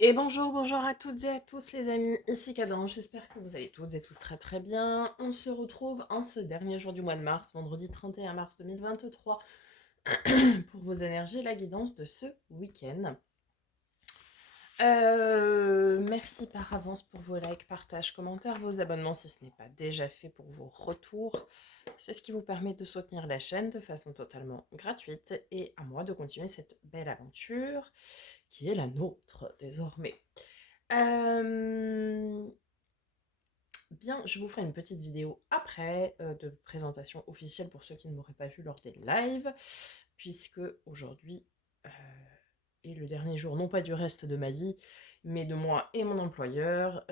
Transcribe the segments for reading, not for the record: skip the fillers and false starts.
Et bonjour, bonjour à toutes et à tous les amis, ici Cadran, j'espère que vous allez toutes et tous très très bien. On se retrouve en ce dernier jour du mois de mars, vendredi 31 mars 2023, pour vos énergies et la guidance de ce week-end. Merci par avance pour vos likes, partages, commentaires, vos abonnements si ce n'est pas déjà fait, pour vos retours. C'est ce qui vous permet de soutenir la chaîne de façon totalement gratuite et à moi de continuer cette belle aventure qui est la nôtre désormais. Bien, je vous ferai une petite vidéo après de présentation officielle pour ceux qui ne m'auraient pas vu lors des lives, puisque aujourd'hui euh, est le dernier jour, non pas du reste de ma vie, mais de moi et mon employeur.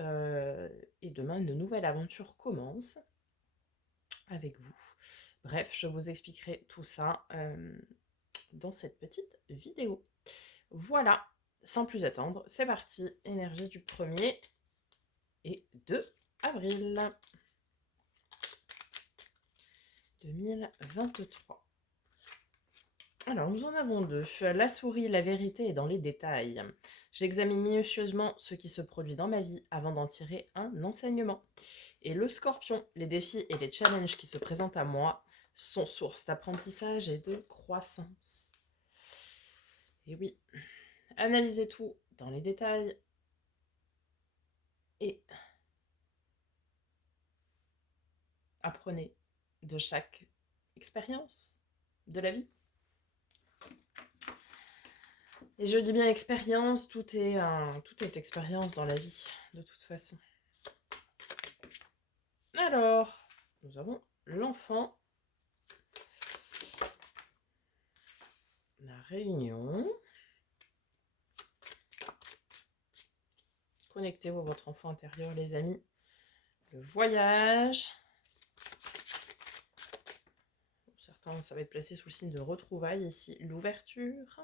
Et demain, une nouvelle aventure commence avec vous. Bref, je vous expliquerai tout ça dans cette petite vidéo. Voilà, sans plus attendre, c'est parti. Énergie du 1er et 2 avril 2023. Alors, nous en avons deux. La souris, la vérité est dans les détails. J'examine minutieusement ce qui se produit dans ma vie avant d'en tirer un enseignement. Et le scorpion, les défis et les challenges qui se présentent à moi sont source d'apprentissage et de croissance. Et oui, analysez tout dans les détails et apprenez de chaque expérience de la vie. Et je dis bien expérience, tout est expérience dans la vie, de toute façon. Alors, nous avons l'enfant, la réunion. Connectez-vous à votre enfant intérieur, les amis. Le voyage. Pour certains, ça va être placé sous le signe de retrouvailles ici. L'ouverture.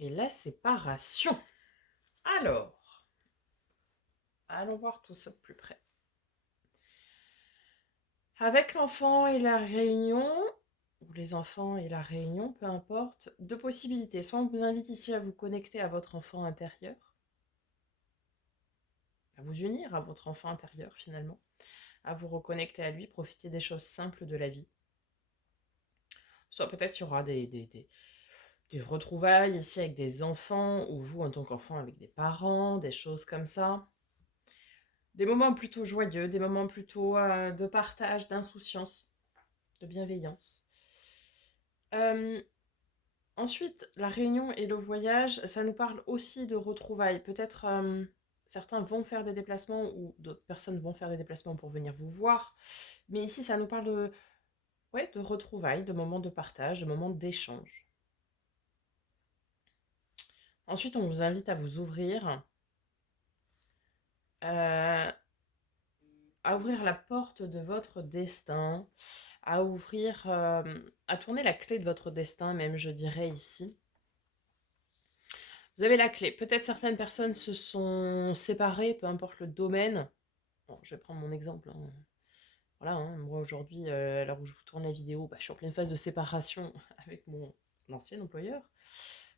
Et la séparation. Alors, allons voir tout ça de plus près. Avec l'enfant et la réunion, ou les enfants et la réunion, peu importe, deux possibilités. Soit on vous invite ici à vous connecter à votre enfant intérieur, à vous unir à votre enfant intérieur finalement, à vous reconnecter à lui, profiter des choses simples de la vie. Soit peut-être il y aura des retrouvailles ici avec des enfants, ou vous en tant qu'enfant avec des parents, des choses comme ça. Des moments plutôt joyeux, des moments plutôt de partage, d'insouciance, de bienveillance. Ensuite, la réunion et le voyage, ça nous parle aussi de retrouvailles. Peut-être certains vont faire des déplacements ou d'autres personnes vont faire des déplacements pour venir vous voir. Mais ici, ça nous parle de retrouvailles, de moments de partage, de moments d'échange. Ensuite, on vous invite à vous ouvrir, à ouvrir la porte de votre destin, à ouvrir, à tourner la clé de votre destin, même, je dirais ici. Vous avez la clé. Peut-être certaines personnes se sont séparées, peu importe le domaine. Bon, je vais prendre mon exemple. Voilà, moi aujourd'hui, à l'heure où je vous tourne la vidéo, je suis en pleine phase de séparation avec mon ancien employeur.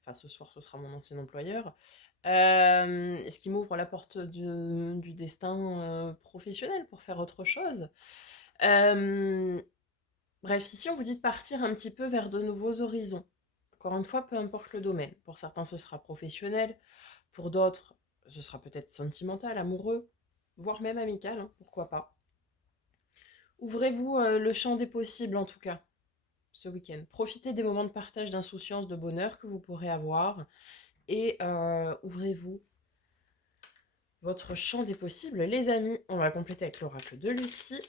Enfin, ce soir, ce sera mon ancien employeur. Ce qui m'ouvre la porte du destin professionnel pour faire autre chose. Bref, ici, on vous dit de partir un petit peu vers de nouveaux horizons. Encore une fois, peu importe le domaine. Pour certains, ce sera professionnel. Pour d'autres, ce sera peut-être sentimental, amoureux, voire même amical, pourquoi pas. Ouvrez-vous le champ des possibles, en tout cas, ce week-end. Profitez des moments de partage, d'insouciance, de bonheur que vous pourrez avoir. Et ouvrez-vous votre champ des possibles, les amis. On va compléter avec l'oracle de Lucie.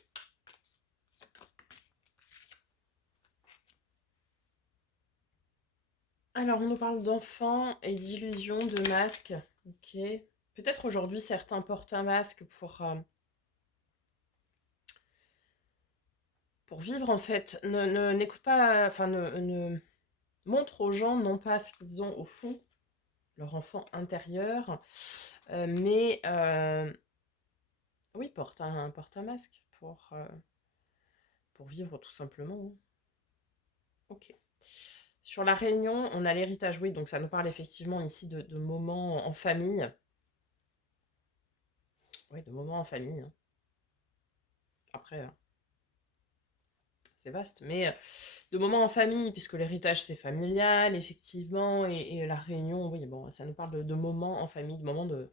Alors, on nous parle d'enfants et d'illusions, de masques. Ok. Peut-être aujourd'hui, certains portent un masque pour vivre, en fait. N'écoute pas, enfin, ne montre aux gens non pas ce qu'ils ont au fond, leur enfant intérieur, mais oui, porte un masque pour vivre tout simplement, hein. Ok. Sur la réunion, on a l'héritage, oui, donc ça nous parle effectivement ici de moments en famille. Oui, de moments en famille, hein. Après, c'est vaste, mais de moments en famille, puisque l'héritage c'est familial, effectivement, et la réunion, oui, bon, ça nous parle de moments en famille, de moments de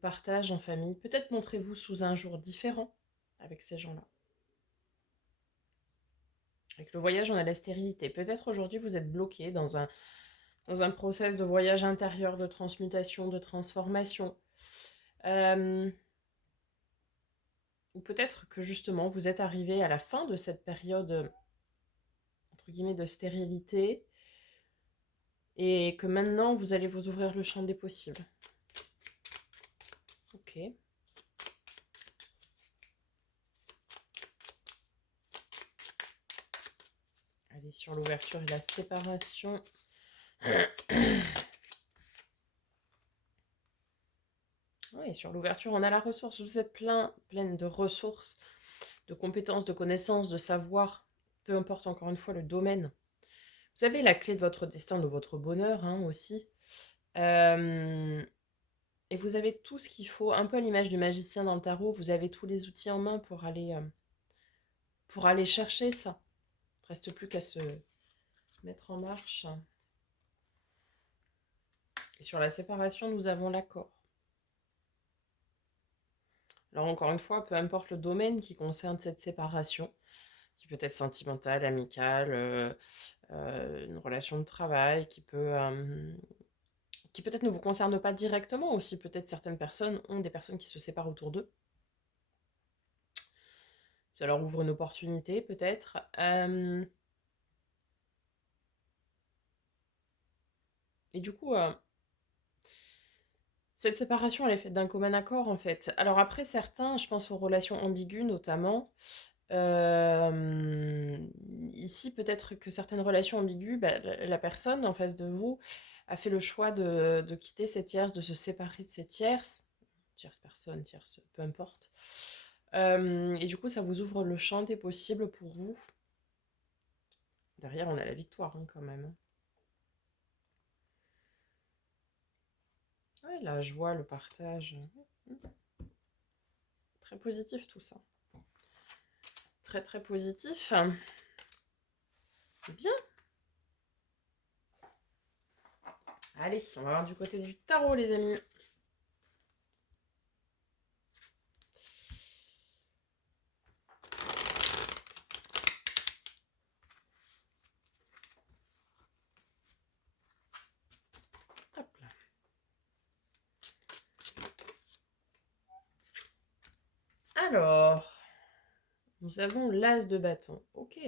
partage en famille. Peut-être montrez-vous sous un jour différent avec ces gens-là. Avec le voyage, on a la stérilité. Peut-être aujourd'hui vous êtes bloqué dans un process de voyage intérieur, de transmutation, de transformation. Euh, ou peut-être que justement vous êtes arrivé à la fin de cette période, entre guillemets, de stérilité, et que maintenant vous allez vous ouvrir le champ des possibles. Ok. Allez, sur l'ouverture et la séparation. Oui, sur l'ouverture, on a la ressource. Vous êtes pleine de ressources, de compétences, de connaissances, de savoir. Peu importe encore une fois le domaine. Vous avez la clé de votre destin, de votre bonheur, hein, aussi. Euh, et vous avez tout ce qu'il faut, un peu à l'image du magicien dans le tarot. Vous avez tous les outils en main pour aller chercher ça. Il ne reste plus qu'à se mettre en marche. Et sur la séparation, nous avons l'accord. Alors encore une fois, peu importe le domaine qui concerne cette séparation, qui peut être sentimentale, amicale, une relation de travail, qui peut-être ne vous concerne pas directement aussi. Peut-être certaines personnes ont des personnes qui se séparent autour d'eux. Ça leur ouvre une opportunité, peut-être. Et du coup, cette séparation, elle est faite d'un commun accord, en fait. Alors après, certains, je pense aux relations ambiguës notamment. Euh, Ici, peut-être que certaines relations ambiguës, bah, la personne en face de vous a fait le choix de quitter cette tierce, de se séparer de cette tierce personne, tierce, peu importe. Et du coup, ça vous ouvre le champ des possibles pour vous. Derrière, on a la victoire, hein, quand même. Ouais, la joie, le partage. Très positif tout ça. Très très positif. Bien. Allez, on va voir du côté du tarot, les amis. Hop là. Alors, nous avons l'as de bâton. Ok.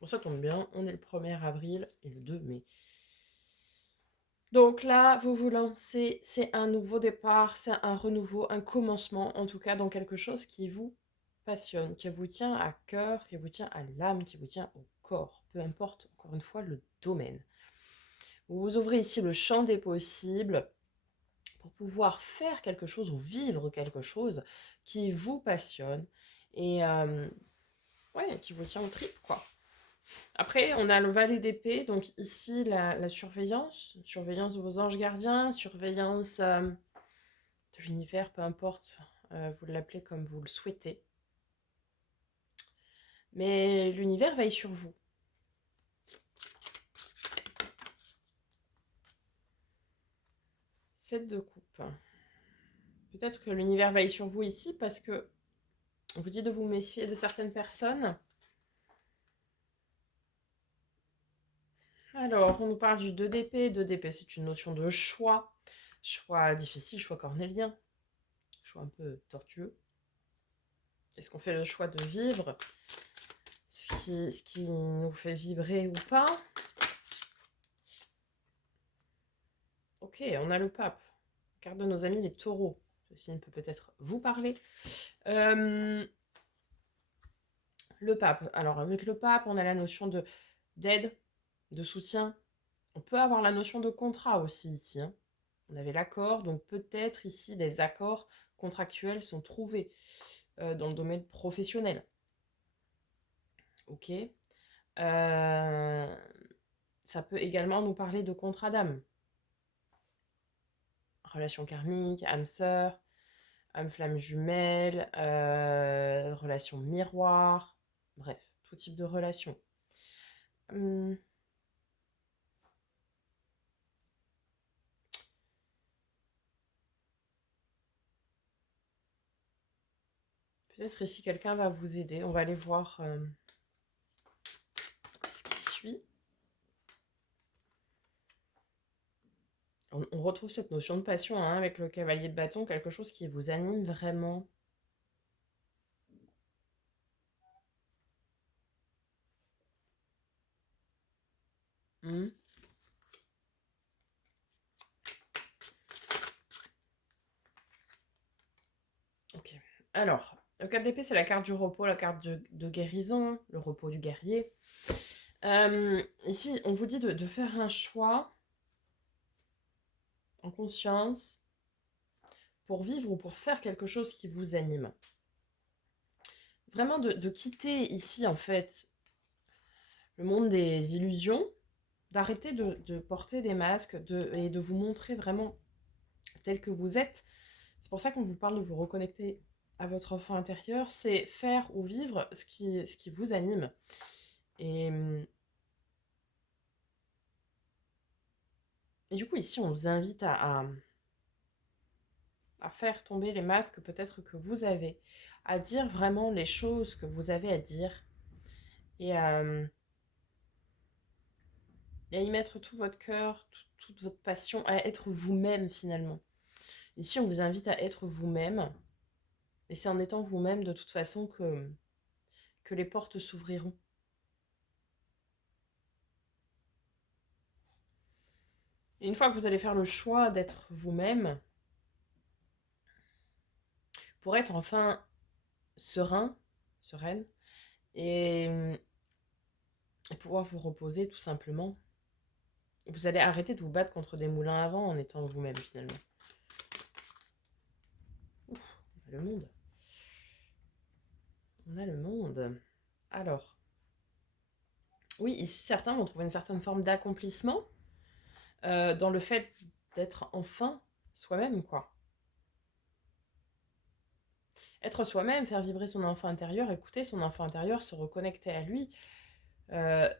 Bon, ça tombe bien, on est le 1er avril et le 2 mai. Donc là, vous vous lancez, c'est un nouveau départ, c'est un renouveau, un commencement, en tout cas dans quelque chose qui vous passionne, qui vous tient à cœur, qui vous tient à l'âme, qui vous tient au corps, peu importe encore une fois le domaine. Vous ouvrez ici le champ des possibles pour pouvoir faire quelque chose ou vivre quelque chose qui vous passionne et ouais, qui vous tient au tripes, quoi. Après, on a le valet d'épée, donc ici la surveillance, surveillance de vos anges gardiens, surveillance de l'univers, peu importe, vous l'appelez comme vous le souhaitez. Mais l'univers veille sur vous. Sept de coupe. Peut-être que l'univers veille sur vous ici parce que on vous dit de vous méfier de certaines personnes. Alors, on nous parle du 2 d'épée. 2 d'épée, c'est une notion de choix. Choix difficile, choix cornélien. Choix un peu tortueux. Est-ce qu'on fait le choix de vivre ce qui nous fait vibrer ou pas? Ok, on a le pape. Carte de nos amis les taureaux. Ceci peut peut-être vous parler. Le pape. Alors, avec le pape, on a la notion d'aide, de soutien. On peut avoir la notion de contrat aussi ici, hein. On avait l'accord, donc peut-être ici des accords contractuels sont trouvés dans le domaine professionnel. ok. Ça peut également nous parler de contrat d'âme. Relation karmique, âme sœur, âme flamme jumelle, relation miroir, bref, tout type de relation. Hum, Peut-être ici quelqu'un va vous aider. On va aller voir ce qui suit. On retrouve cette notion de passion hein, avec le cavalier de bâton, quelque chose qui vous anime vraiment. Hmm. Ok. Alors, le 4 d'épée, c'est la carte du repos, la carte de guérison, le repos du guerrier. Ici, on vous dit de faire un choix en conscience pour vivre ou pour faire quelque chose qui vous anime. Vraiment de quitter ici, en fait, le monde des illusions, d'arrêter de porter des masques et de vous montrer vraiment tel que vous êtes. C'est pour ça qu'on vous parle de vous reconnecter à votre enfant intérieur, c'est faire ou vivre ce qui vous anime. Et du coup, ici, on vous invite à faire tomber les masques peut-être que vous avez, à dire vraiment les choses que vous avez à dire et à y mettre tout votre cœur, toute votre passion, à être vous-même finalement. Ici, on vous invite à être vous-même et c'est en étant vous-même de toute façon que les portes s'ouvriront. Et une fois que vous allez faire le choix d'être vous-même, pour être enfin serein, sereine, et pouvoir vous reposer tout simplement. Vous allez arrêter de vous battre contre des moulins à vent en étant vous-même finalement. Ouf, on a le monde. On a le monde. Alors, oui, ici certains vont trouver une certaine forme d'accomplissement dans le fait d'être enfin soi-même, quoi. Être soi-même, faire vibrer son enfant intérieur, écouter son enfant intérieur, se reconnecter à lui,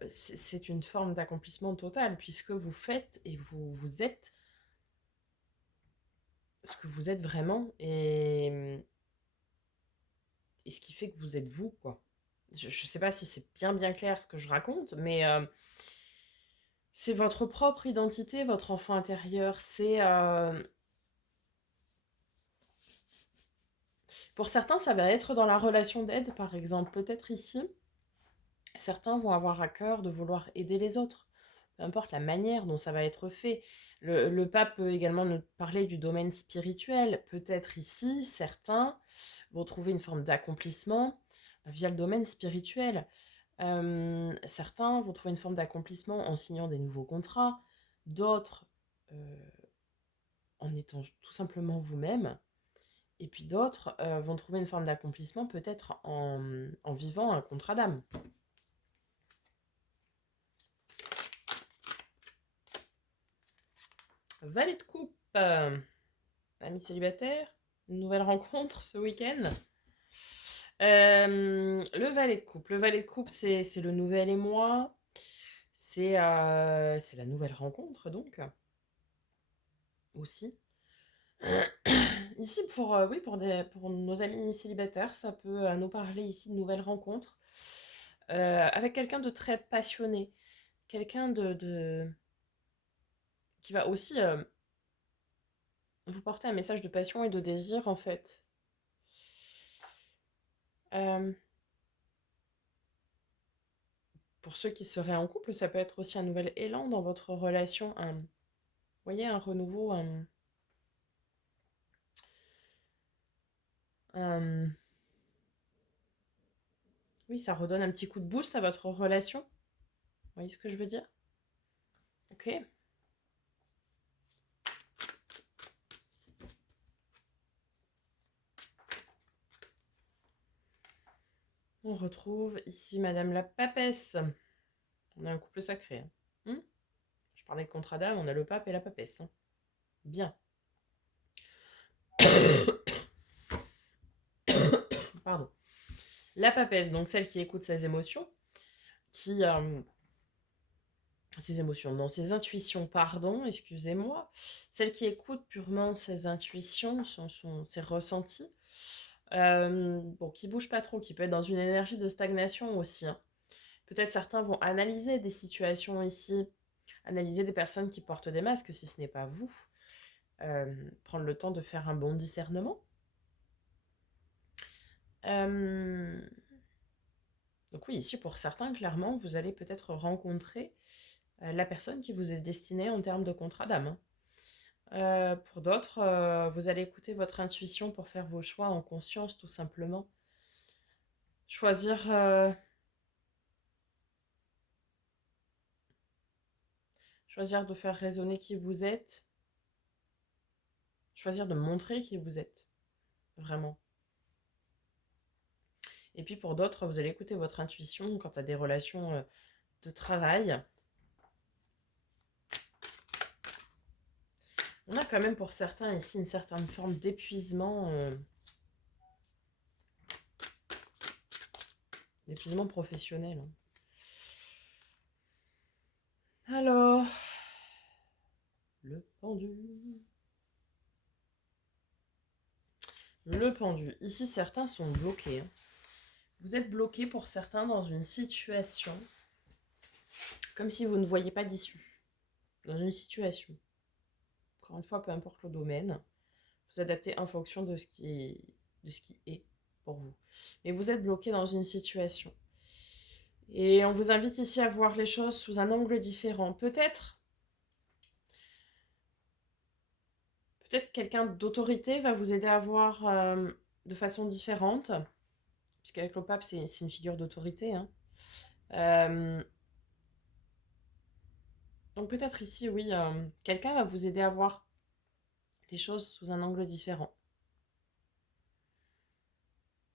c'est une forme d'accomplissement total, puisque vous faites et vous êtes ce que vous êtes vraiment, et ce qui fait que vous êtes vous, quoi. Je ne sais pas si c'est bien clair ce que je raconte, mais c'est votre propre identité, votre enfant intérieur. Pour certains, ça va être dans la relation d'aide, par exemple. Peut-être ici, certains vont avoir à cœur de vouloir aider les autres, peu importe la manière dont ça va être fait. Le pape peut également nous parler du domaine spirituel. Peut-être ici, certains vont trouver une forme d'accomplissement via le domaine spirituel. Certains vont trouver une forme d'accomplissement en signant des nouveaux contrats, d'autres en étant tout simplement vous-même, et puis d'autres vont trouver une forme d'accomplissement peut-être en vivant un contrat d'âme. Valet de coupe, amis célibataires, une nouvelle rencontre ce week-end. Le valet de coupe. Le valet de coupe, c'est le nouvel émoi. C'est la nouvelle rencontre, donc, aussi. Ici, oui, pour nos amis célibataires, ça peut nous parler ici de nouvelles rencontres. Avec quelqu'un de très passionné. Quelqu'un qui va aussi vous porter un message de passion et de désir, en fait. Euh, pour ceux qui seraient en couple, ça peut être aussi un nouvel élan dans votre relation. Vous voyez, un renouveau, un- oui, ça redonne un petit coup de boost à votre relation. Vous voyez ce que je veux dire? Ok. On retrouve ici Madame la Papesse. On a un couple sacré. Hein. Je parlais de contrat d'âme, on a le pape et la papesse. Hein. Bien. Pardon. La papesse, donc celle qui écoute ses émotions, qui... ses émotions, non, ses intuitions, pardon, excusez-moi. Celle qui écoute purement ses intuitions, ses ressentis. Bon, qui bouge pas trop, qui peut être dans une énergie de stagnation aussi. Hein. Peut-être certains vont analyser des situations ici, analyser des personnes qui portent des masques, si ce n'est pas vous. Prendre le temps de faire un bon discernement. Donc oui, ici pour certains, clairement, vous allez peut-être rencontrer la personne qui vous est destinée en termes de contrat d'âme. Pour d'autres, vous allez écouter votre intuition pour faire vos choix en conscience, tout simplement. Choisir de faire résonner qui vous êtes. Choisir de montrer qui vous êtes. Vraiment. Et puis pour d'autres, vous allez écouter votre intuition quant à des relations de travail. On a quand même pour certains ici une certaine forme d'épuisement. D'épuisement professionnel. Hein. Alors, le pendu. Le pendu. Ici, certains sont bloqués. Hein. Vous êtes bloqué pour certains dans une situation comme si vous ne voyiez pas d'issue. Dans une situation. Encore une fois, peu importe le domaine, vous adaptez en fonction de ce qui est pour vous. Mais vous êtes bloqué dans une situation. Et on vous invite ici à voir les choses sous un angle différent. Peut-être quelqu'un d'autorité va vous aider à voir de façon différente. Puisqu'avec le pape, c'est une figure d'autorité. Hein. Donc peut-être ici, oui, quelqu'un va vous aider à voir les choses sous un angle différent.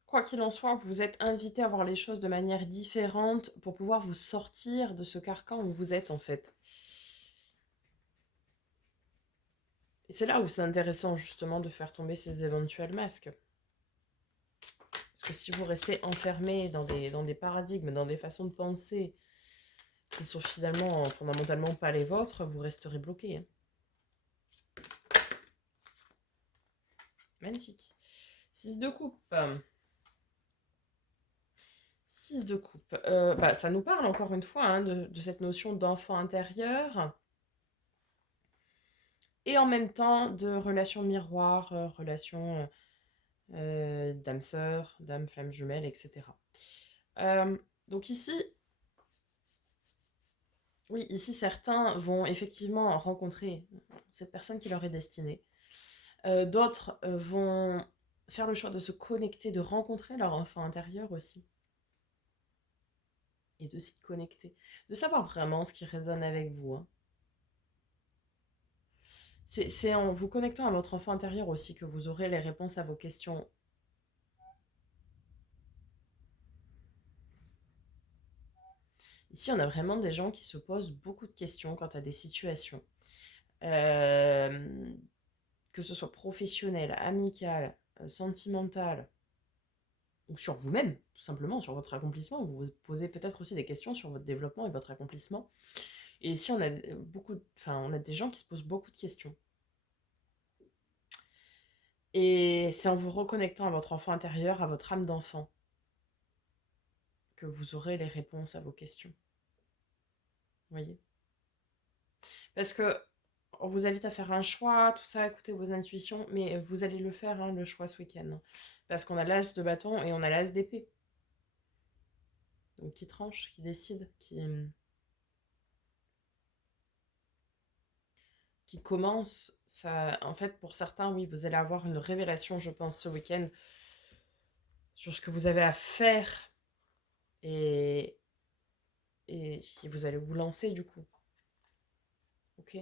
Quoi qu'il en soit, vous êtes invité à voir les choses de manière différente pour pouvoir vous sortir de ce carcan où vous êtes en fait. Et c'est là où c'est intéressant justement de faire tomber ces éventuels masques. Parce que si vous restez enfermé dans des paradigmes, dans des façons de penser qui sont finalement, fondamentalement pas les vôtres, vous resterez bloqué. Hein. Magnifique. 6 de coupe. 6 de coupe. Ça nous parle encore une fois hein, de cette notion d'enfant intérieur. Et en même temps de relation miroir, relation d'âme sœur, d'âme flamme jumelle, etc. Donc ici, oui, ici certains vont effectivement rencontrer cette personne qui leur est destinée. D'autres vont faire le choix de se connecter, de rencontrer leur enfant intérieur aussi. Et de s'y connecter. De savoir vraiment ce qui résonne avec vous. Hein. C'est en vous connectant à votre enfant intérieur aussi que vous aurez les réponses à vos questions. Ici, on a vraiment des gens qui se posent beaucoup de questions quant à des situations. Que ce soit professionnel, amical, sentimental, ou sur vous-même, tout simplement, sur votre accomplissement. Vous vous posez peut-être aussi des questions sur votre développement et votre accomplissement. Et ici, on a des gens qui se posent beaucoup de questions. Et c'est en vous reconnectant à votre enfant intérieur, à votre âme d'enfant, que vous aurez les réponses à vos questions. Vous voyez ? Parce que on vous invite à faire un choix, tout ça, écoutez vos intuitions, mais vous allez le faire, hein, le choix ce week-end. Parce qu'on a l'as de bâton et on a l'as d'épée. Donc qui tranche, qui décide, qui commence. Ça, en fait, pour certains, oui, vous allez avoir une révélation, je pense, ce week-end sur ce que vous avez à faire. Et vous allez vous lancer, du coup. Ok ?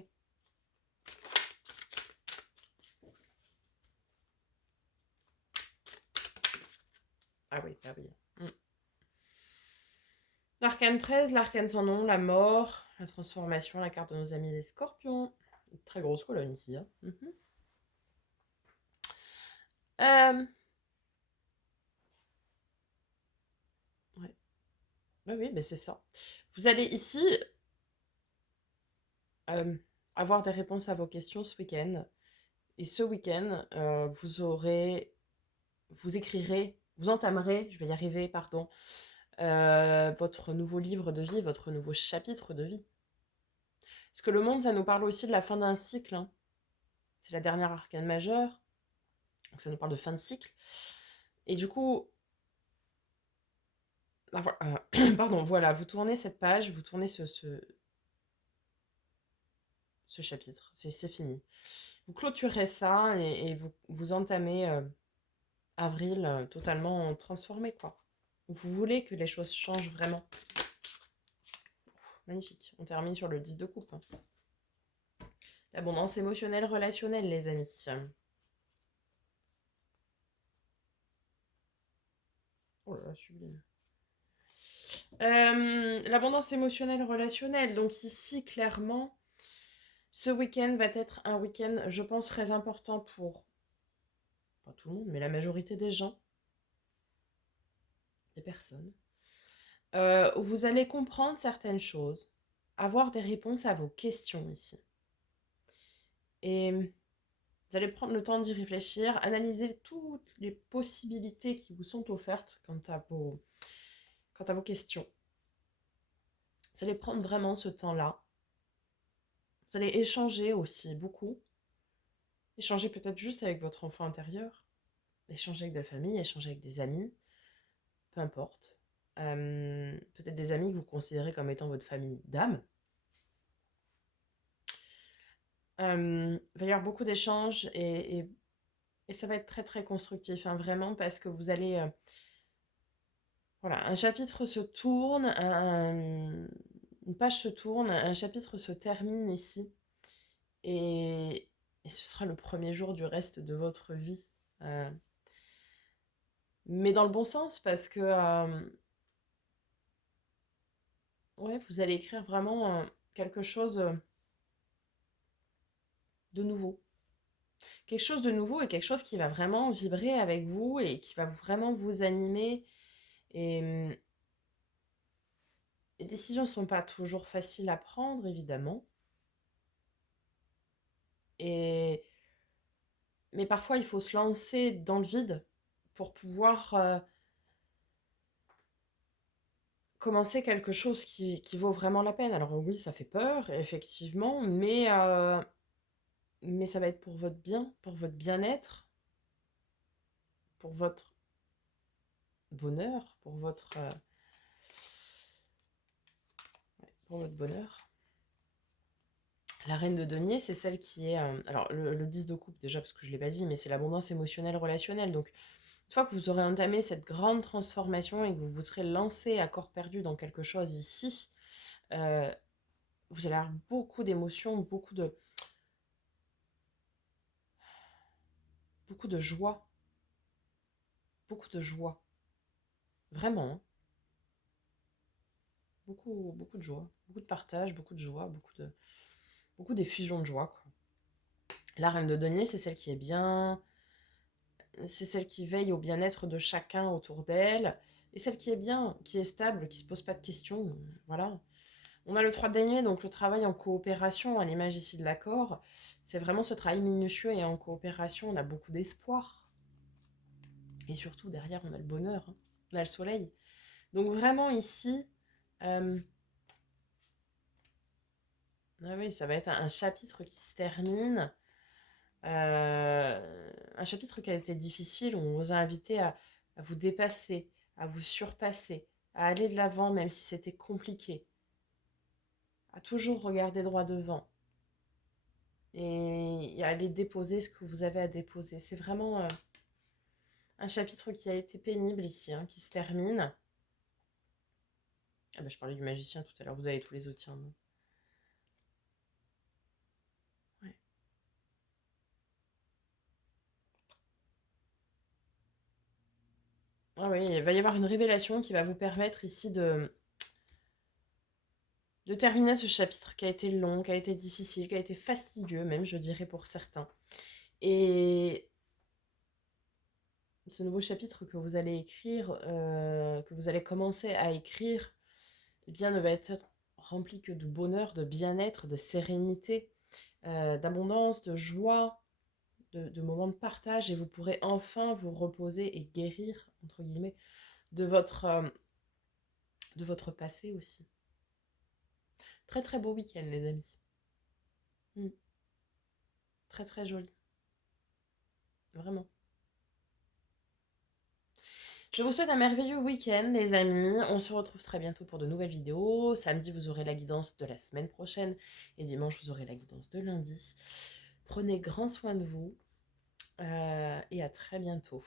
Ah oui, ah oui. L'arcane 13, l'arcane sans nom, la mort, la transformation, la carte de nos amis les scorpions. Une très grosse colonne ici. Hein. Ouais. Ouais, oui, mais c'est ça. Vous allez ici euh, avoir des réponses à vos questions ce week-end. Et ce week-end, vous écrirez, vous entamerez, je vais y arriver, pardon, votre nouveau livre de vie, votre nouveau chapitre de vie. Parce que le monde, ça nous parle aussi de la fin d'un cycle. Hein. C'est la dernière arcane majeure. Donc ça nous parle de fin de cycle. Et du coup, bah pardon, voilà, vous tournez cette page, vous tournez ce chapitre. C'est fini. Vous clôturez ça et vous entamez avril totalement transformé, quoi. Vous voulez que les choses changent vraiment. Magnifique. On termine sur le 10 de coupe. Hein. L'abondance émotionnelle relationnelle, les amis. Oh là là, sublime. L'abondance émotionnelle relationnelle. Donc ici, clairement, ce week-end va être un week-end, je pense, très important pour, pas tout le monde, mais la majorité des gens, des personnes. Où vous allez comprendre certaines choses, avoir des réponses à vos questions ici. Et vous allez prendre le temps d'y réfléchir, analyser toutes les possibilités qui vous sont offertes quant à vos questions. Vous allez prendre vraiment ce temps-là. Vous allez échanger aussi beaucoup. Échanger peut-être juste avec votre enfant intérieur. Échanger avec de la famille, échanger avec des amis. Peu importe. Peut-être des amis que vous considérez comme étant votre famille d'âme. Il va y avoir beaucoup d'échanges et ça va être très très constructif, hein, vraiment, parce que vous allez... voilà, un chapitre se tourne, une page se tourne, un chapitre se termine ici. Et ce sera le premier jour du reste de votre vie. Euh, mais dans le bon sens, parce que ouais, vous allez écrire vraiment quelque chose de nouveau. Quelque chose de nouveau et quelque chose qui va vraiment vibrer avec vous et qui va vraiment vous animer. Et les décisions ne sont pas toujours faciles à prendre, évidemment. Et, mais parfois, il faut se lancer dans le vide pour pouvoir commencer quelque chose qui vaut vraiment la peine. Alors oui, ça fait peur, effectivement, mais ça va être pour votre bien, pour votre bien-être, pour votre bonheur, pour votre bonheur. La reine de denier, c'est celle qui est... alors, le 10 de coupe, déjà, parce que je ne l'ai pas dit, mais c'est l'abondance émotionnelle relationnelle. Donc, une fois que vous aurez entamé cette grande transformation et que vous vous serez lancé à corps perdu dans quelque chose ici, euh, vous allez avoir beaucoup d'émotions, beaucoup de joie. Beaucoup de joie. Vraiment. Hein. Beaucoup, beaucoup de joie. Beaucoup de partage, beaucoup de joie, beaucoup d'effusion de joie. Quoi. La reine de denier, c'est celle qui est bien... C'est celle qui veille au bien-être de chacun autour d'elle. Et celle qui est bien, qui est stable, qui se pose pas de questions. Voilà. On a le 3 de denier, donc le travail en coopération, à l'image ici de l'accord. C'est vraiment ce travail minutieux et en coopération. On a beaucoup d'espoir. Et surtout, derrière, on a le bonheur. Hein. On a le soleil. Donc vraiment ici... ah oui, ça va être un chapitre qui se termine. Un chapitre qui a été difficile, où on vous a invité à vous dépasser, à vous surpasser, à aller de l'avant même si c'était compliqué, à toujours regarder droit devant et à aller déposer ce que vous avez à déposer. C'est vraiment un chapitre qui a été pénible ici, hein, qui se termine. Ah bah, je parlais du magicien tout à l'heure, vous avez tous les autres. Tiens. Ouais. Ah oui, il va y avoir une révélation qui va vous permettre ici de terminer ce chapitre qui a été long, qui a été difficile, qui a été fastidieux même, je dirais pour certains. Et ce nouveau chapitre que vous allez écrire, que vous allez commencer à écrire, eh bien, ne va être rempli que de bonheur, de bien-être, de sérénité, d'abondance, de joie, de moments de partage, et vous pourrez enfin vous reposer et guérir, entre guillemets, de votre passé aussi. Très très beau week-end, les amis. Mm. Très très joli. Vraiment. Je vous souhaite un merveilleux week-end, les amis. On se retrouve très bientôt pour de nouvelles vidéos. Samedi, vous aurez la guidance de la semaine prochaine. Et dimanche, vous aurez la guidance de lundi. Prenez grand soin de vous. Et à très bientôt.